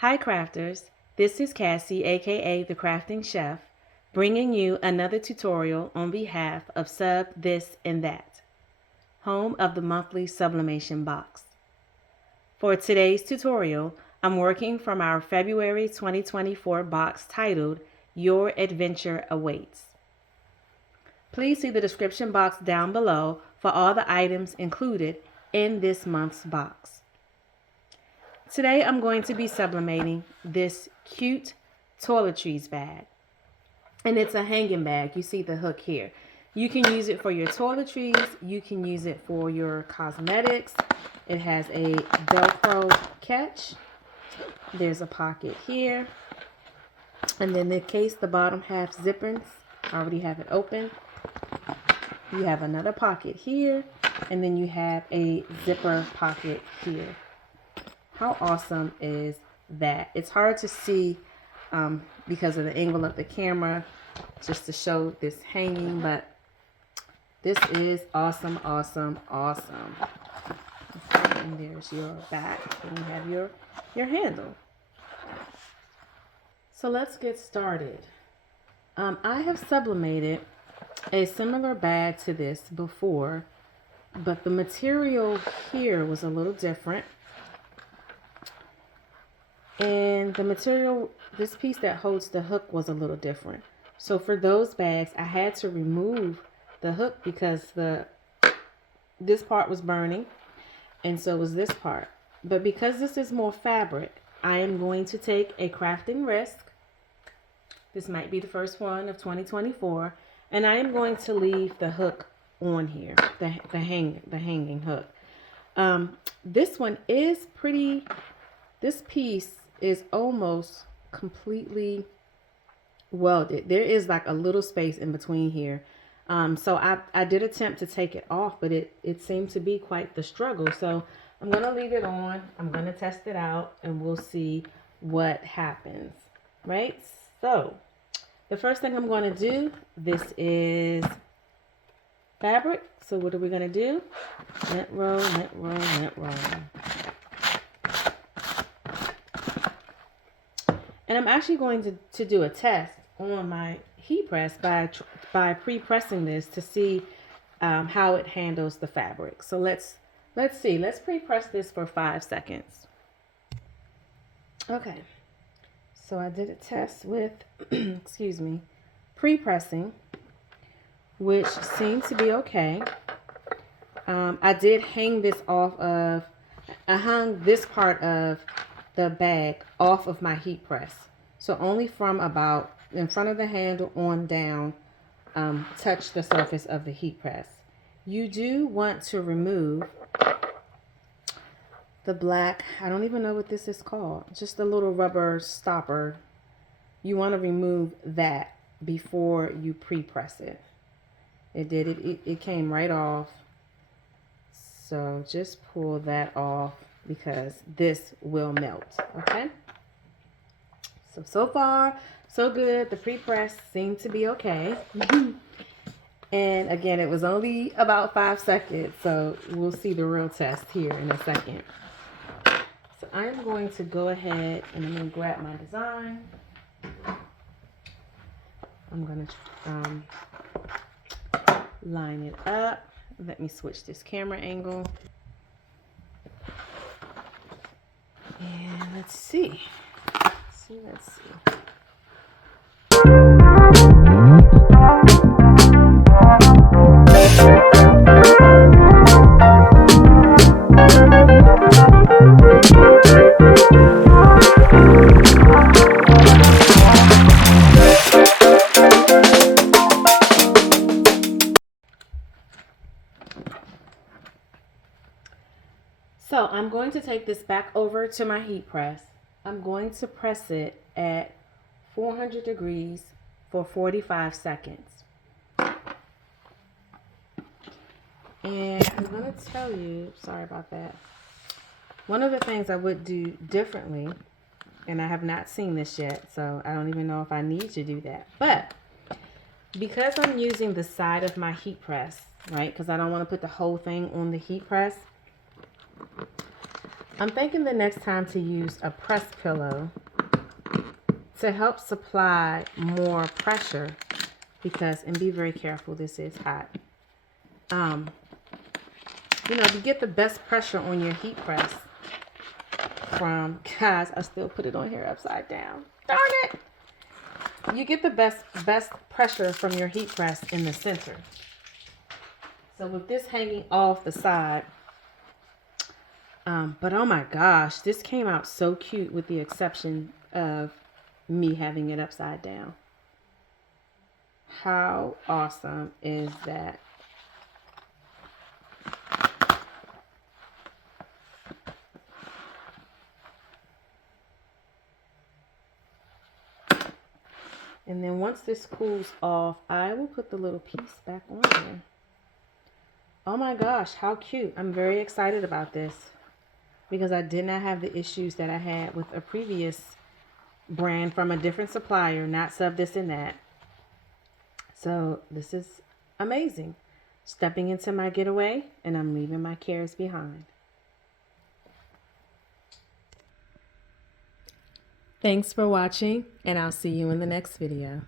Hi crafters, this is Cassie aka The Crafting Chef, bringing you another tutorial on behalf of Sub This and That, home of the monthly Sublimation box. For today's tutorial, I'm working from our February 2024 box titled Your Adventure Awaits. Please see the description box down below for all the items included in this month's box. Today I'm going to be sublimating this cute toiletries bag. And it's a hanging bag. You see the hook here. You can use it for your toiletries. You can use it for your cosmetics. It has a Velcro catch. There's a pocket here. And then in case the bottom half zippers, I already have it open. You have another pocket here. And then you have a zipper pocket here. How awesome is that? It's hard to see because of the angle of the camera just to show this hanging, but this is awesome, awesome, awesome. Okay, and there's your back, and you have your handle. So let's get started. I have sublimated a similar bag to this before, but the material here was a little different. And the material, this piece that holds the hook was a little different. So for those bags, I had to remove the hook because this part was burning, and so was this part. But because this is more fabric, I am going to take a crafting risk. This might be the first one of 2024, and I am going to leave the hook on here, the hanging hook. This one is pretty. This piece is almost completely welded. There is like a little space in between here. So I did attempt to take it off, but it seemed to be quite the struggle. So I'm going to leave it on. I'm going to test it out and we'll see what happens. Right? So the first thing I'm going to do, this is fabric. So what are we going to do? Knit roll, knit roll, knit roll. And I'm actually going to do a test on my heat press by pre-pressing this to see how it handles the fabric. So let's see. Let's pre-press this for 5 seconds. Okay. So I did a test with, excuse me, pre-pressing, which seemed to be okay. I did hang this off of, I hung this part of the bag off of my heat press, so only from about in front of the handle on down touch the surface of the heat press. You do want to remove the black, I don't even know what this is called, just a little rubber stopper. You want to remove that before you pre-press it. It came right off, so just pull that off because this will melt. Okay, so far so good. The pre-press seemed to be okay. And again, it was only about 5 seconds, so we'll see the real test here in a second. So I'm going to go ahead and I'm going to grab my design. I'm going to line it up. Let me switch this camera angle. And let's see. Let's see. So I'm going to take this back over to my heat press. I'm going to press it at 400 degrees for 45 seconds. And I'm going to tell you, sorry about that. One of the things I would do differently, and I have not seen this yet, so I don't even know if I need to do that. But because I'm using the side of my heat press, right, because I don't want to put the whole thing on the heat press, I'm thinking the next time to use a press pillow to help supply more pressure because, and be very careful, this is hot. You know, to get the best pressure on your heat press from, guys, I still put it on here upside down. Darn it! You get the best pressure from your heat press in the center. So with this hanging off the side, but oh my gosh, this came out so cute with the exception of me having it upside down. How awesome is that? And then once this cools off, I will put the little piece back on there. Oh my gosh, how cute. I'm very excited about this because I did not have the issues that I had with a previous brand from a different supplier, not Sub This and That. So this is amazing. Stepping into my getaway, and I'm leaving my cares behind. Thanks for watching, and I'll see you in the next video.